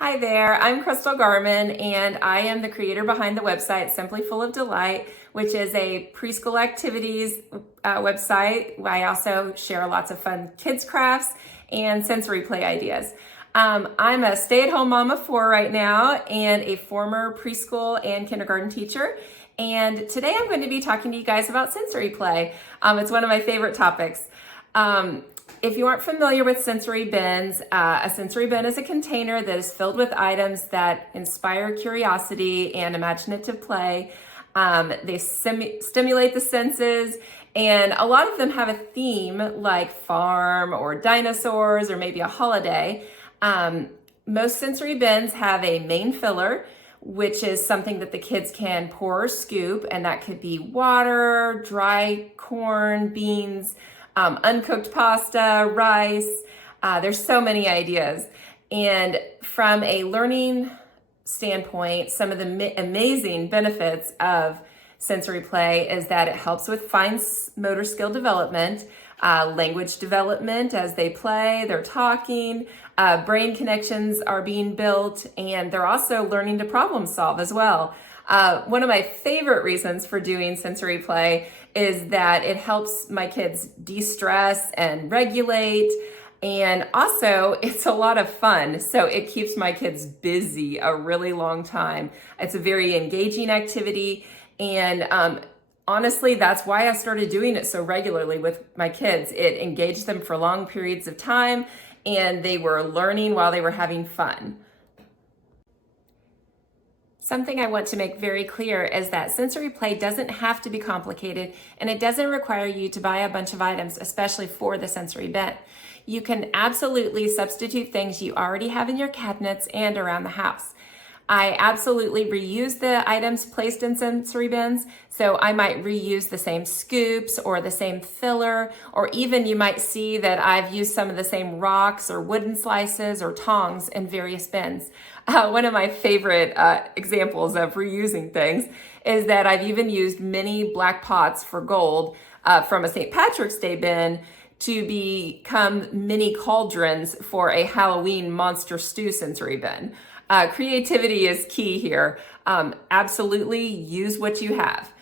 Hi there, I'm Crystal Garman, and I am the creator behind the website Simply Full of Delight, which is a preschool activities website. I also share lots of fun kids crafts and sensory play ideas. I'm a stay-at-home mom of 4 right now and a former preschool and kindergarten teacher. And today I'm going to be talking to you guys about sensory play. It's one of my favorite topics. If you aren't familiar with sensory bins, a sensory bin is a container that is filled with items that inspire curiosity and imaginative play. They stimulate the senses, and a lot of them have a theme like farm or dinosaurs or maybe a holiday. Most sensory bins have a main filler, which is something that the kids can pour or scoop, and that could be water, dry corn, beans, uncooked pasta, rice. There's so many ideas. And from a learning standpoint, some of the amazing benefits of sensory play is that it helps with fine motor skill development, language development as they play, they're talking, brain connections are being built, and they're also learning to problem solve as well. One of my favorite reasons for doing sensory play is that it helps my kids de-stress and regulate, and also it's a lot of fun, so it keeps my kids busy a really long time. It's a very engaging activity, and honestly, that's why I started doing it so regularly with my kids. It engaged them for long periods of time, and they were learning while they were having fun. Something I want to make very clear is that sensory play doesn't have to be complicated, and it doesn't require you to buy a bunch of items, especially for the sensory bin. You can absolutely substitute things you already have in your cabinets and around the house. I absolutely reuse the items placed in sensory bins, so I might reuse the same scoops or the same filler, or even you might see that I've used some of the same rocks or wooden slices or tongs in various bins. One of my favorite examples of reusing things is that I've even used mini black pots for gold from a St. Patrick's Day bin to become mini cauldrons for a Halloween monster stew sensory bin. Creativity is key here. Absolutely use what you have.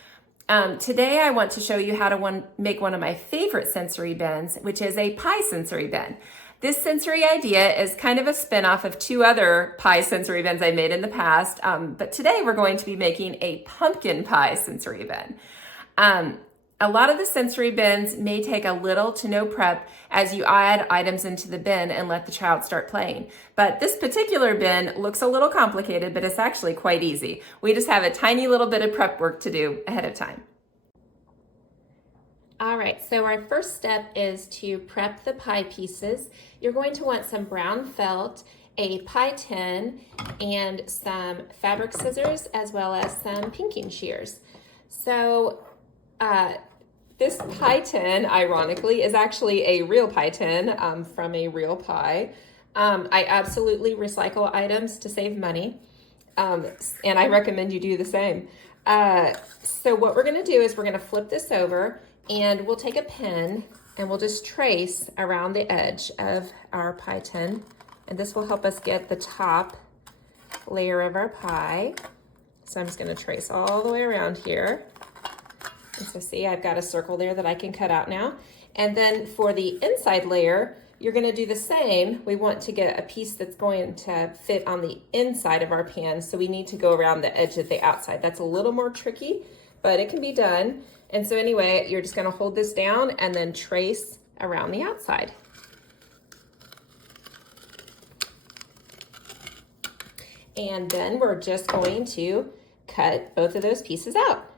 Today I want to show you how to make one of my favorite sensory bins, which is a pie sensory bin. This sensory idea is kind of a spin-off of 2 other pie sensory bins I made in the past, but today we're going to be making a pumpkin pie sensory bin. A lot of the sensory bins may take a little to no prep as you add items into the bin and let the child start playing. But this particular bin looks a little complicated, but it's actually quite easy. We just have a tiny little bit of prep work to do ahead of time. All right, so our first step is to prep the pie pieces. You're going to want some brown felt, a pie tin, and some fabric scissors, as well as some pinking shears. So this pie tin, ironically, is actually a real pie tin from a real pie. I absolutely recycle items to save money, and I recommend you do the same. So what we're gonna do is we're gonna flip this over, and we'll take a pen and we'll just trace around the edge of our pie tin, and this will help us get the top layer of our pie. So I'm just gonna trace all the way around here. And so see, I've got a circle there that I can cut out now. And then for the inside layer, you're gonna do the same. We want to get a piece that's going to fit on the inside of our pan, so we need to go around the edge of the outside. That's a little more tricky, but it can be done. And so anyway, you're just gonna hold this down and then trace around the outside. And then we're just going to cut both of those pieces out.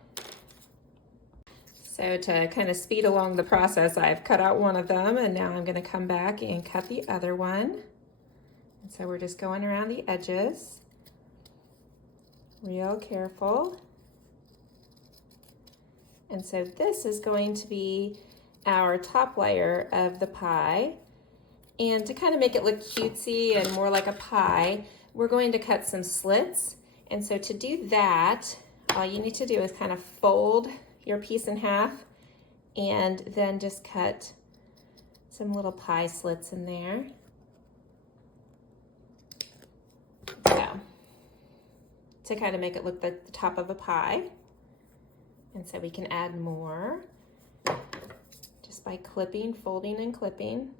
So to kind of speed along the process, I've cut out one of them, and now I'm gonna come back and cut the other one. And so we're just going around the edges, real careful. And so this is going to be our top layer of the pie. And to kind of make it look cutesy and more like a pie, we're going to cut some slits. And so to do that, all you need to do is kind of fold your piece in half and then just cut some little pie slits in there. to kind of make it look like the top of a pie. And so we can add more just by clipping, folding and clipping.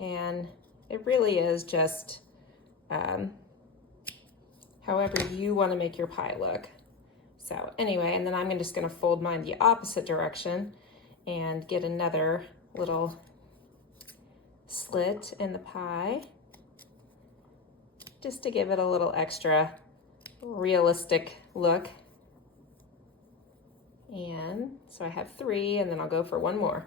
And it really is just however you want to make your pie look. So anyway, and then I'm just going to fold mine the opposite direction and get another little slit in the pie just to give it a little extra realistic look. And so I have 3, and then I'll go for one more.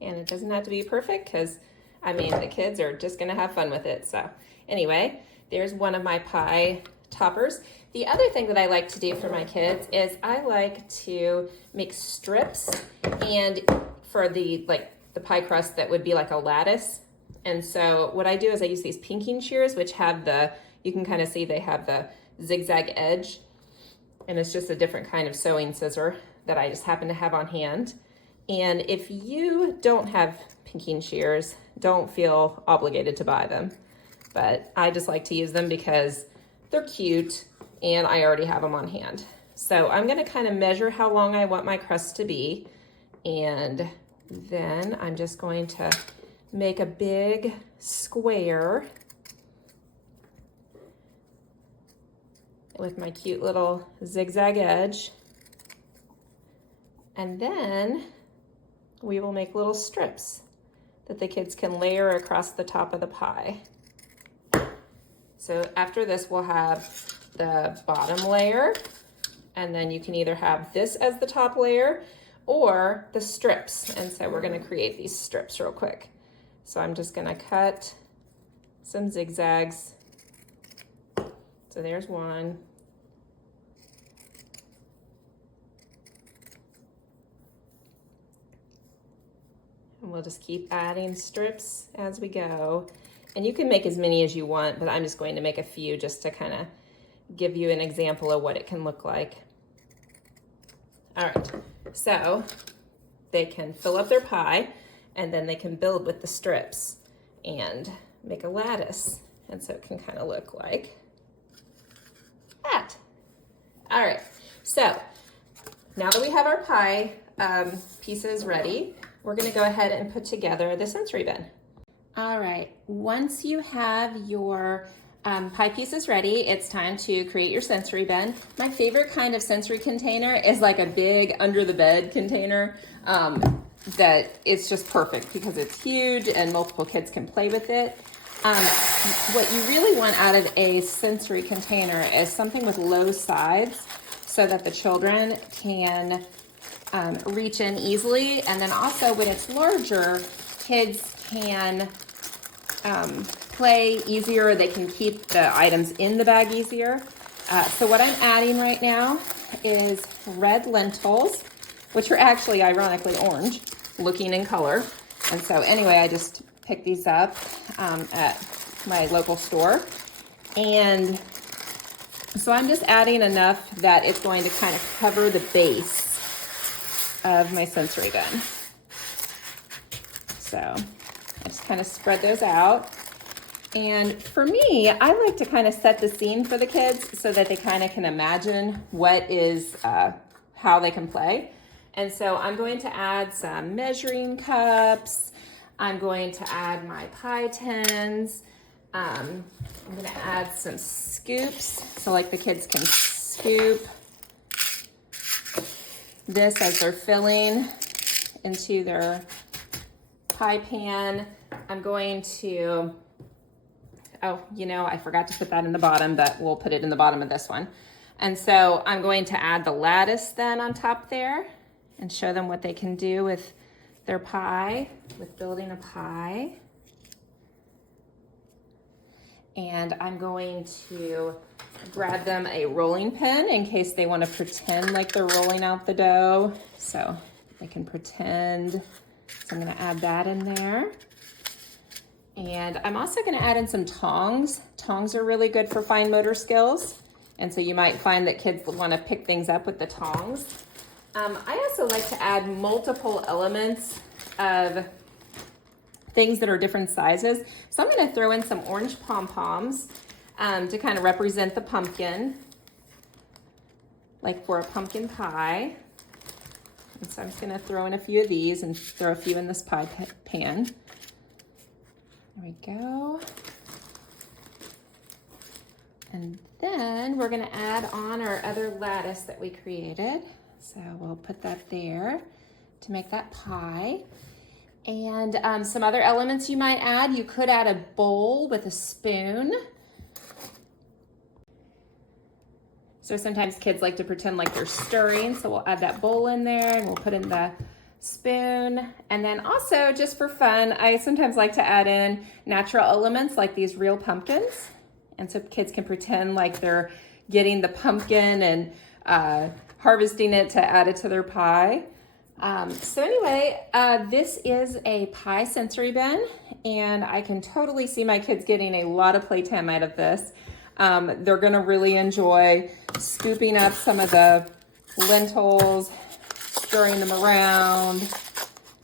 And it doesn't have to be perfect because, I mean, the kids are just gonna have fun with it. So anyway, there's one of my pie toppers. The other thing that I like to do for my kids is I like to make strips, and for the pie crust that would be like a lattice. And so what I do is I use these pinking shears, which have you can kind of see they have the zigzag edge, and it's just a different kind of sewing scissor that I just happen to have on hand. And if you don't have pinking shears, don't feel obligated to buy them. But I just like to use them because they're cute and I already have them on hand. So I'm gonna kind of measure how long I want my crust to be. And then I'm just going to make a big square with my cute little zigzag edge. And then we will make little strips that the kids can layer across the top of the pie. So after this, we'll have the bottom layer, and then you can either have this as the top layer or the strips. And so we're gonna create these strips real quick. So I'm just gonna cut some zigzags. So there's one. And we'll just keep adding strips as we go. And you can make as many as you want, but I'm just going to make a few just to kind of give you an example of what it can look like. All right, so they can fill up their pie, and then they can build with the strips and make a lattice. And so it can kind of look like that. All right, so now that we have our pie pieces ready, we're gonna go ahead and put together the sensory bin. All right, once you have your pie pieces ready, it's time to create your sensory bin. My favorite kind of sensory container is like a big under the bed container that it's just perfect because it's huge and multiple kids can play with it. What you really want out of a sensory container is something with low sides so that the children can reach in easily. And then also when it's larger, kids can play easier, they can keep the items in the bag easier. So what I'm adding right now is red lentils, which are actually ironically orange looking in color. And so anyway, I just picked these up at my local store. And so I'm just adding enough that it's going to kind of cover the base of my sensory bin. So I just kind of spread those out. And for me, I like to kind of set the scene for the kids so that they kind of can imagine what is, how they can play. And so I'm going to add some measuring cups. I'm going to add my pie tins. I'm going to add some scoops so like the kids can scoop this as they're filling into their pie pan. I'm going to, oh, you know, I forgot to put that in the bottom, but we'll put it in the bottom of this one. And so I'm going to add the lattice then on top there and show them what they can do with their pie, with building a pie. And I'm going to grab them a rolling pin in case they want to pretend like they're rolling out the dough. So they can pretend. So I'm going to add that in there. And I'm also going to add in some tongs. Tongs are really good for fine motor skills. And so you might find that kids want to pick things up with the tongs. I also like to add multiple elements of things that are different sizes. So I'm gonna throw in some orange pom-poms to kind of represent the pumpkin, like for a pumpkin pie. And so I'm just gonna throw in a few of these and throw a few in this pie pan. There we go. And then we're gonna add on our other lattice that we created. So we'll put that there to make that pie. And some other elements you might add. You could add a bowl with a spoon. So sometimes kids like to pretend like they're stirring, so we'll add that bowl in there and we'll put in the spoon. And then also, just for fun, I sometimes like to add in natural elements like these real pumpkins. And so kids can pretend like they're getting the pumpkin and harvesting it to add it to their pie. So anyway, this is a pie sensory bin, and I can totally see my kids getting a lot of playtime out of this. They're gonna really enjoy scooping up some of the lentils, stirring them around,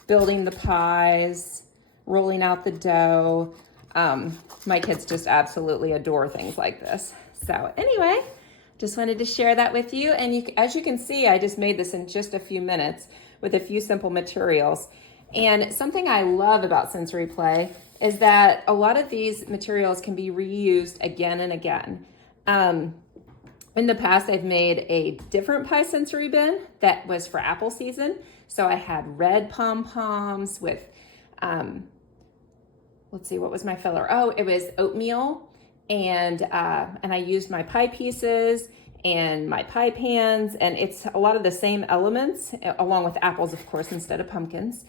building the pies, rolling out the dough. My kids just absolutely adore things like this. So anyway, just wanted to share that with you. And as you can see, I just made this in just a few minutes with a few simple materials. And something I love about sensory play is that a lot of these materials can be reused again and again. In the past, I've made a different pie sensory bin that was for apple season. So I had red pom-poms with, let's see, what was my filler? Oh, it was oatmeal. And I used my pie pieces and my pie pans, and it's a lot of the same elements, along with apples, of course, instead of pumpkins.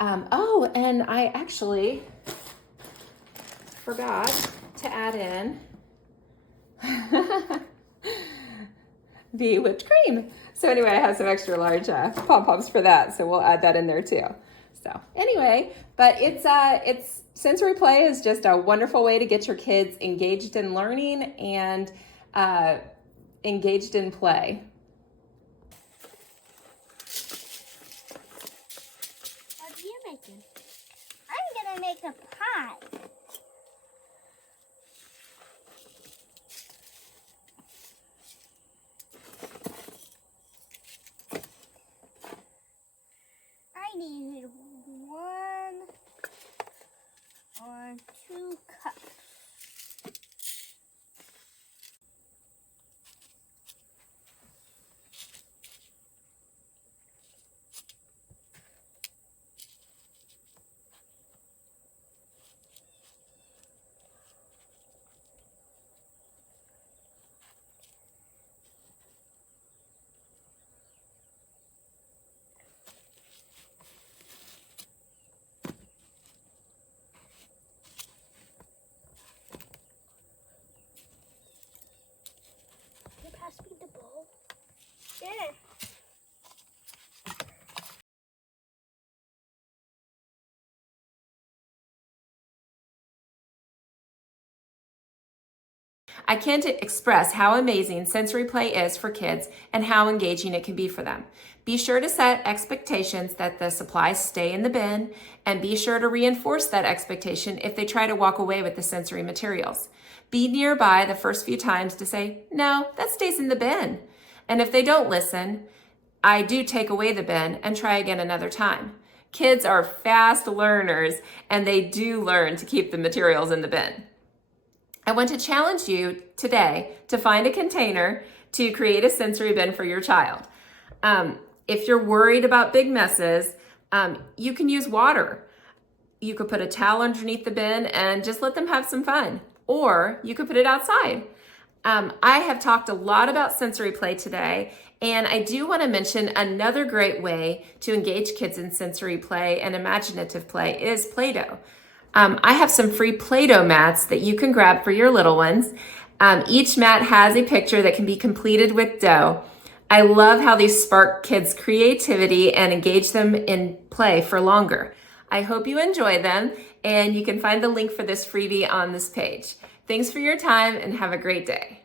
Oh, and I actually forgot to add in the whipped cream. So anyway, I have some extra large pom-poms for that, so we'll add that in there too. So anyway, but it's sensory play is just a wonderful way to get your kids engaged in learning and engaged in play. What are you making? I'm gonna make a pie. I need 1 or 2 cups. Pass me the bowl. Yeah. I can't express how amazing sensory play is for kids and how engaging it can be for them. Be sure to set expectations that the supplies stay in the bin, and be sure to reinforce that expectation if they try to walk away with the sensory materials. Be nearby the first few times to say, no, that stays in the bin. And if they don't listen, I do take away the bin and try again another time. Kids are fast learners, and they do learn to keep the materials in the bin. I want to challenge you today to find a container to create a sensory bin for your child. If you're worried about big messes, you can use water. You could put a towel underneath the bin and just let them have some fun. Or you could put it outside. I have talked a lot about sensory play today, and I do want to mention another great way to engage kids in sensory play and imaginative play is Play-Doh. I have some free Play-Doh mats that you can grab for your little ones. Each mat has a picture that can be completed with dough. I love how these spark kids' creativity and engage them in play for longer. I hope you enjoy them, and you can find the link for this freebie on this page. Thanks for your time and have a great day.